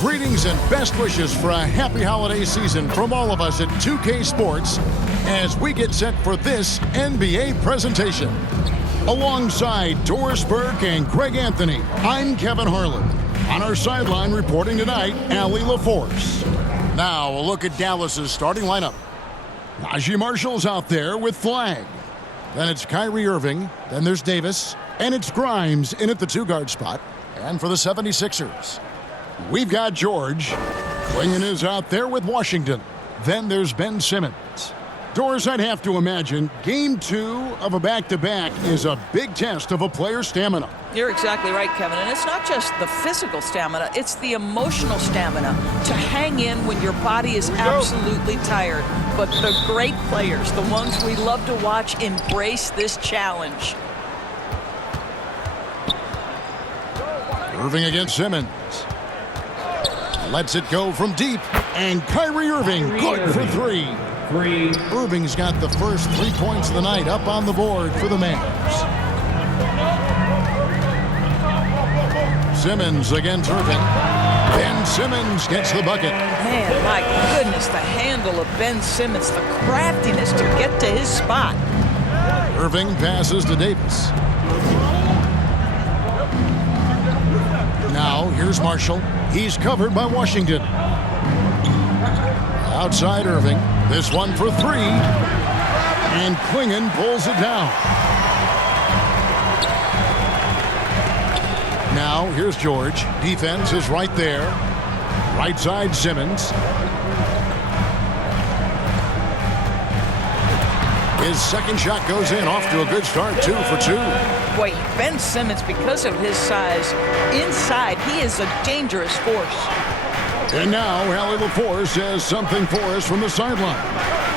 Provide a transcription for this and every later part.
Greetings and best wishes for a happy holiday season from all of us at 2K Sports as we get set for this NBA presentation. Alongside Doris Burke and Greg Anthony, I'm Kevin Harlan. On our sideline reporting tonight, Allie LaForce. Now a look at Dallas's starting lineup. Naji Marshall's out there with Flag. Then it's Kyrie Irving. Then there's Davis. And it's Grimes in at the two-guard spot. And for the 76ers, we've got George. Clingan is out there with Washington. Then there's Ben Simmons. Doris, I'd have to imagine Game 2 of a back-to-back is a big test of a player's stamina. You're exactly right, Kevin. And it's not just the physical stamina, it's the emotional stamina to hang in when your body is absolutely tired. But the great players, the ones we love to watch, embrace this challenge. Irving against Simmons. Lets it go from deep. And Kyrie Irving, good for three. Irving's got the first 3 points of the night up on the board for the Mavs. Simmons against Irving. Ben Simmons gets the bucket. Man, my goodness, the handle of Ben Simmons, the craftiness to get to his spot. Irving passes to Davis. Now, here's Marshall. He's covered by Washington. Outside Irving. This one for three. And Clingan pulls it down. Now, here's George. Defense is right there. Right side Simmons. His second shot goes in, off to a good start, 2 for 2. Boy, Ben Simmons, because of his size, inside, he is a dangerous force. And now, Allie LaForce has something for us from the sideline.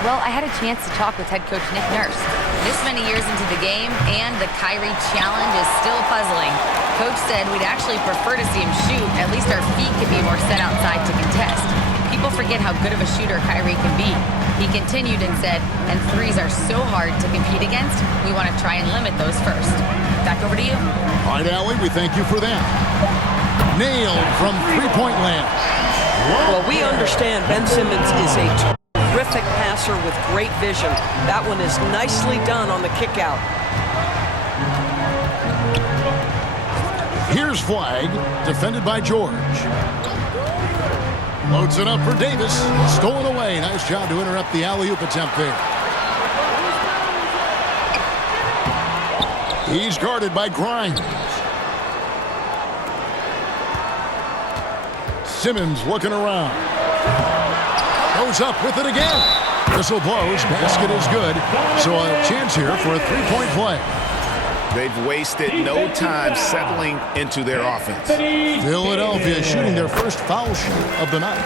Well, I had a chance to talk with head coach Nick Nurse. This many years into the game, and the Kyrie challenge is still puzzling. Coach said we'd actually prefer to see him shoot. At least our feet could be more set outside to contest. People forget how good of a shooter Kyrie can be. He continued and said, and threes are so hard to compete against, we want to try and limit those first. Back over to you. All right, Allie, we thank you for that. Nailed from three-point land. Well, we understand Ben Simmons is a terrific passer with great vision. That one is nicely done on the kick out. Here's Flag, defended by George. Loads it up for Davis. Stolen away. Nice job to interrupt the alley-oop attempt there. He's guarded by Grimes. Simmons looking around. Goes up with it again. Whistle blows. Basket is good. So a chance here for a three-point play. They've wasted no time settling into their offense. Philadelphia shooting their first foul shot of the night.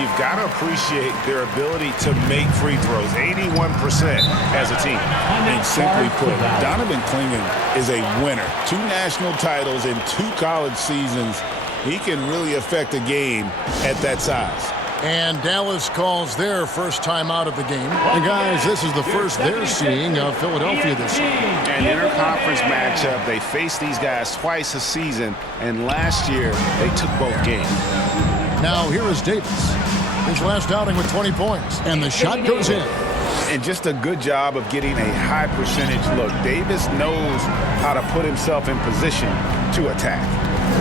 You've got to appreciate their ability to make free throws, 81% as a team. And simply put, Donovan Clingan is a winner. 2 national titles in 2 college seasons. He can really affect a game at that size. And Dallas calls their first time out of the game. And guys, this is the first they're seeing of Philadelphia this year. An interconference matchup. They faced these guys twice a season, and last year they took both games. Now here is Davis. His last outing with 20 points, and the shot goes in. And just a good job of getting a high percentage look. Davis knows how to put himself in position to attack.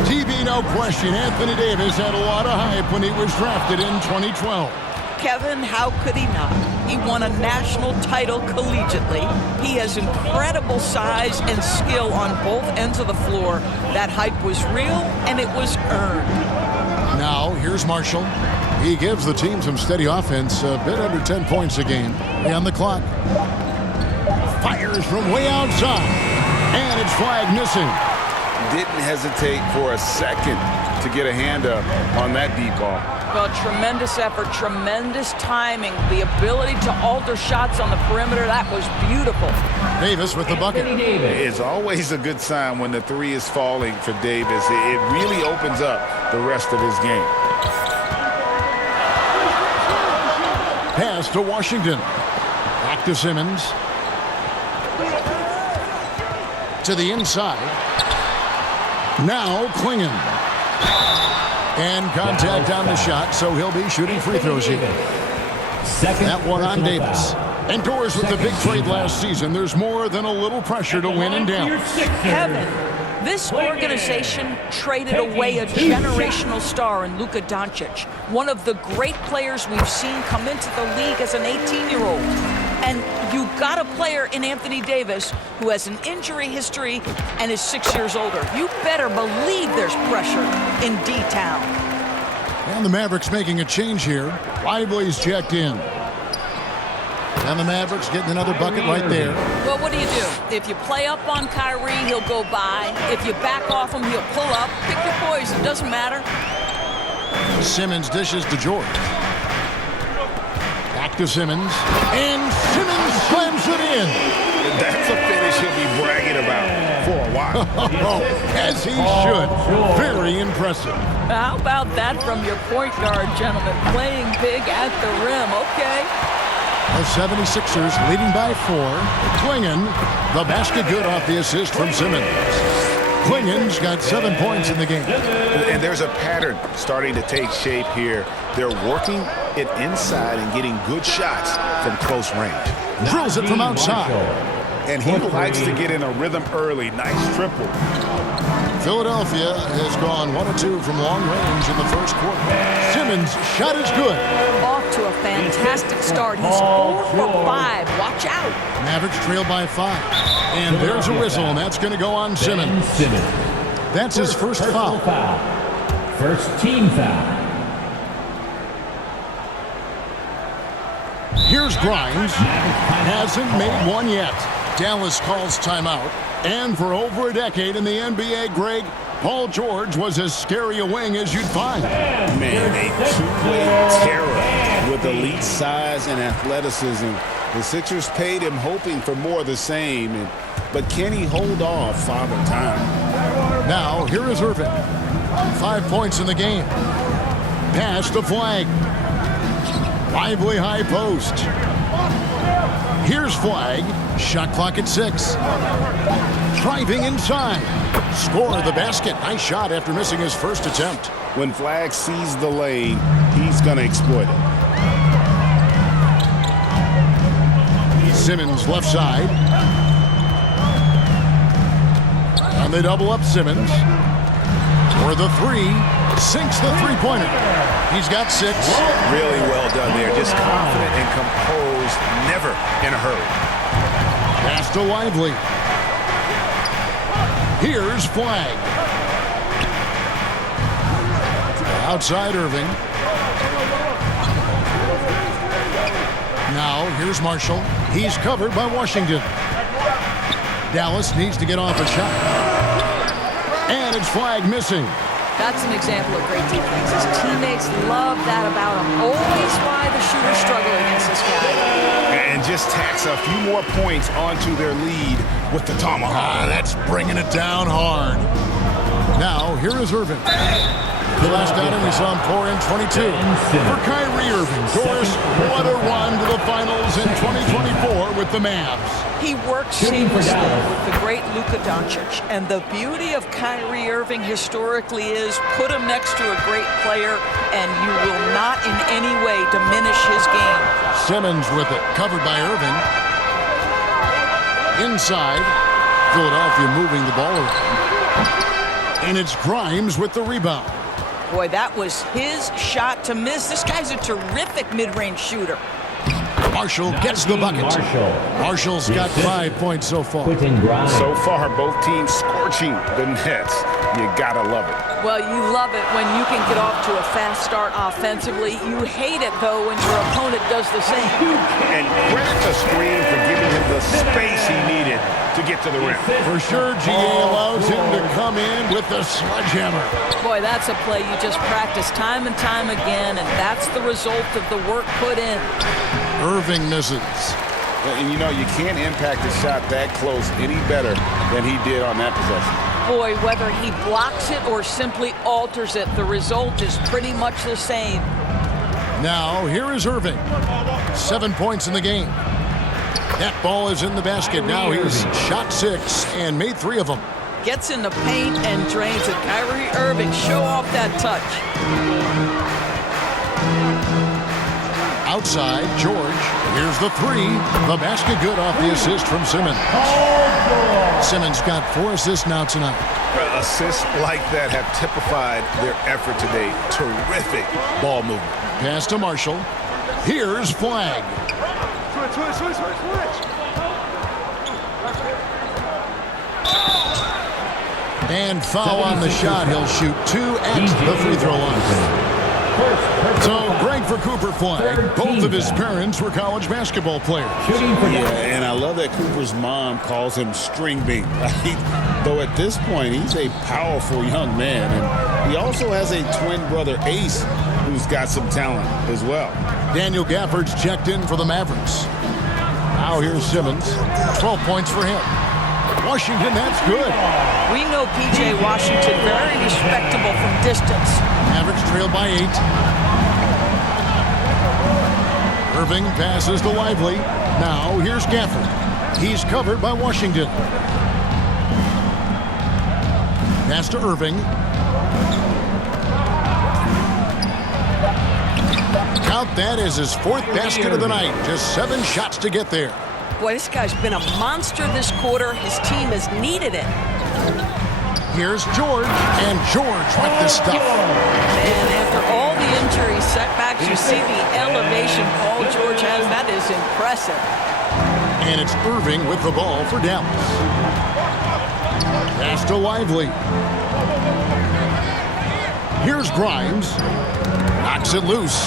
TV, no question, Anthony Davis had a lot of hype when he was drafted in 2012. Kevin, how could he not? He won a national title collegiately. He has incredible size and skill on both ends of the floor. That hype was real, and it was earned. Now, here's Marshall. He gives the team some steady offense, a bit under 10 points a game. On the clock. Fires from way outside. And it's Flag missing. Didn't hesitate for a second to get a hand up on that deep ball. Well, tremendous effort, tremendous timing, the ability to alter shots on the perimeter. That was beautiful. Davis with the bucket. It's always a good sign when the three is falling for Davis. It really opens up the rest of his game. Pass to Washington. Back to Simmons. To the inside. Now Clingan. And contact on the shot, so he'll be shooting free throws here. That one on Davis. And Doors with the big trade last season. There's more than a little pressure to win in Dallas. Kevin, this organization traded away a generational star in Luka Doncic, one of the great players we've seen come into the league as an 18-year-old. And you got a player in Anthony Davis who has an injury history and is 6 years older. You better believe there's pressure in D-Town. And the Mavericks making a change here. Lively's checked in. And the Mavericks getting another bucket right there. Well, what do? If you play up on Kyrie, he'll go by. If you back off him, he'll pull up. Pick your poison, doesn't matter. Simmons dishes to George. Back to Simmons. And Simmons slams it in. That's a finish he'll be bragging about for a while. As he should. Very impressive. How about that from your point guard, gentlemen? Playing big at the rim, okay? The 76ers leading by 4. Klingon, the basket good off the assist from Simmons. Klingon's got 7 points in the game. And there's a pattern starting to take shape here. They're working it inside and getting good shots from close range. Drills it from outside. And he likes to get in a rhythm early. Nice triple. Philadelphia has gone 1 of 2 from long range in the first quarter. Simmons' shot is good. Off to a fantastic start. He's 4 for 5. Watch out. Mavericks trail by 5. And there's a whistle, and that's going to go on Simmons. That's his first foul. First team foul. Here's Grimes. Hasn't made one yet. Dallas calls timeout. And for over a decade in the NBA, Greg, Paul George was as scary a wing as you'd find. Man, a two-way terror with elite size and athleticism. The Sixers paid him hoping for more of the same. But can he hold off Father Time? Now, here is Irving. 5 points in the game. Pass to Flag. Lively high post. Here's Flag. Shot clock at 6. Driving inside. Score the basket. Nice shot after missing his first attempt. When Flag sees the lane, he's going to exploit it. Simmons left side. And they double up Simmons. For the 3. Sinks the three-pointer. He's got 6. Really well done there. Just confident and composed. Never in a hurry. Pass to Lively. Here's Flag. Outside Irving. Now here's Marshall. He's covered by Washington. Dallas needs to get off a shot. And it's Flag missing. That's an example of great defense. His teammates love that about him. Always why the shooters struggle against this guy. And just tacks a few more points onto their lead with the tomahawk. That's bringing it down hard. Now, here is Irving. The last item we saw him pour in 22. For Kyrie Irving, Doris, what a run to the finals in 2024 with the Mavs. He worked seamlessly with the great Luka Doncic. And the beauty of Kyrie Irving historically is put him next to a great player and you will not in any way diminish his game. Simmons with it, covered by Irving. Inside, Philadelphia moving the ball around. And it's Grimes with the rebound. Boy, that was his shot to miss. This guy's a terrific mid-range shooter. Marshall gets the bucket. Marshall's got 5 points so far. So far, both teams scorching the Nets. You gotta love it. Well, you love it when you can get off to a fast start offensively. You hate it, though, when your opponent does the same. And credit to Screen for giving him the space he needed to get to the rim. For sure, GA allows him to come in with the sledgehammer. Boy, that's a play you just practice time and time again, and that's the result of the work put in. Irving misses. And you know, you can't impact a shot that close any better than he did on that possession. Boy, whether he blocks it or simply alters it, the result is pretty much the same. Now, here is Irving. 7 points in the game. That ball is in the basket. Now he's shot 6 and made 3 of them. gets in the paint and drains it. Kyrie Irving, show off that touch. Outside, George. Here's the three. The basket good off the assist from Simmons. Simmons got 4 assists now tonight. Assists like that have typified their effort today. Terrific ball movement. Pass to Marshall. Here's Flag. And foul on the shot. He'll shoot 2 at the free throw line. So, great for Cooper Flag. Both of his parents were college basketball players. Yeah, and I love that Cooper's mom calls him String Bean, right? Though at this point, he's a powerful young man. And he also has a twin brother, Ace, who's got some talent as well. Daniel Gafford's checked in for the Mavericks. Now here's Simmons. 12 points for him. Washington, that's good. We know P.J. Washington very respectable from distance. Mavericks trail by 8. Irving passes to Lively. Now here's Gafford. He's covered by Washington. Pass to Irving. Count that as his 4th basket of the night. Just 7 shots to get there. Boy, this guy's been a monster this quarter. His team has needed it. Here's George, and George with the stuff. Man, after all the injury setbacks, you see the elevation Paul George has. That is impressive. And it's Irving with the ball for Dallas. Pass to Lively. Here's Grimes. Knocks it loose.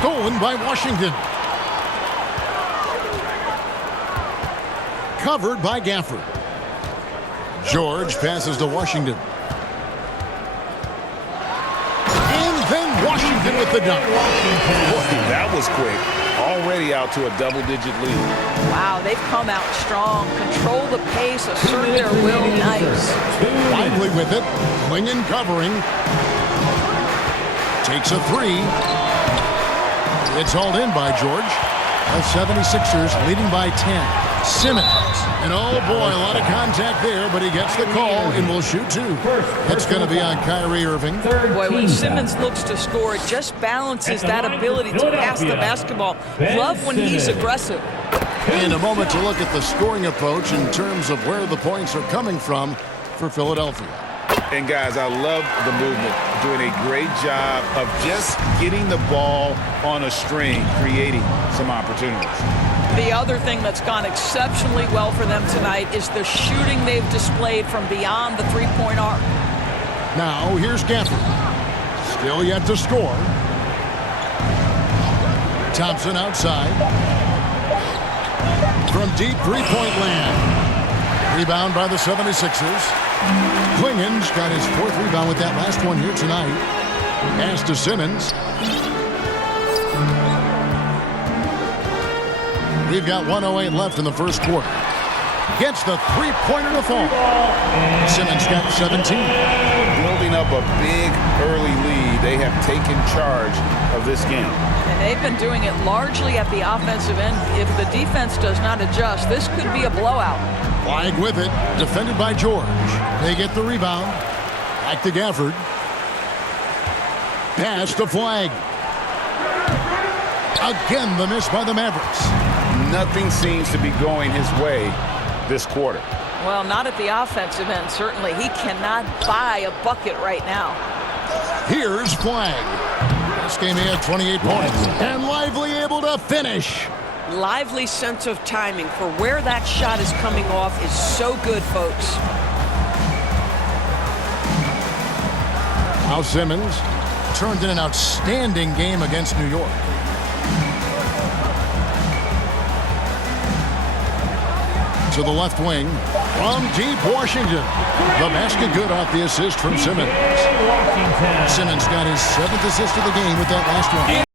Stolen by Washington. Covered by Gafford. George passes to Washington. And then Washington with the dunk. Boy, that was quick. Already out to a double-digit lead. Wow, they've come out strong. Control the pace, assert their will. Nice. Lively with it. Klingon covering. Takes a 3. It's hauled in by George. The 76ers leading by 10. Simmons. And oh boy, a lot of contact there, but he gets the call and will shoot 2. That's going to be on Kyrie Irving. Boy, when Simmons looks to score, it just balances that ability to pass the basketball. Love when he's aggressive. And a moment to look at the scoring approach in terms of where the points are coming from for Philadelphia. And guys, I love the movement. Doing a great job of just getting the ball on a string, creating some opportunities. The other thing that's gone exceptionally well for them tonight is the shooting they've displayed from beyond the three-point arc. Now, here's Gafford. Still yet to score. Thompson outside. From deep three-point land. Rebound by the 76ers. Klingon's got his 4th rebound with that last one here tonight. Pass to Simmons. We've got 1:08 left in the first quarter. Gets the three-pointer to fall. Simmons got 17. Building up a big early lead. They have taken charge of this game. And they've been doing it largely at the offensive end. If the defense does not adjust, this could be a blowout. Flag with it. Defended by George. They get the rebound. Back to Gafford. Pass to Flag. Again, the miss by the Mavericks. Nothing seems to be going his way this quarter. Well, not at the offensive end, certainly. He cannot buy a bucket right now. Here's Flag. This game he had 28 points. And Lively able to finish. Lively sense of timing for where that shot is coming off is so good, folks. Now Simmons turned in an outstanding game against New York. To the left wing from deep Washington. The basket good off the assist from Simmons. Simmons got his 7th assist of the game with that last one.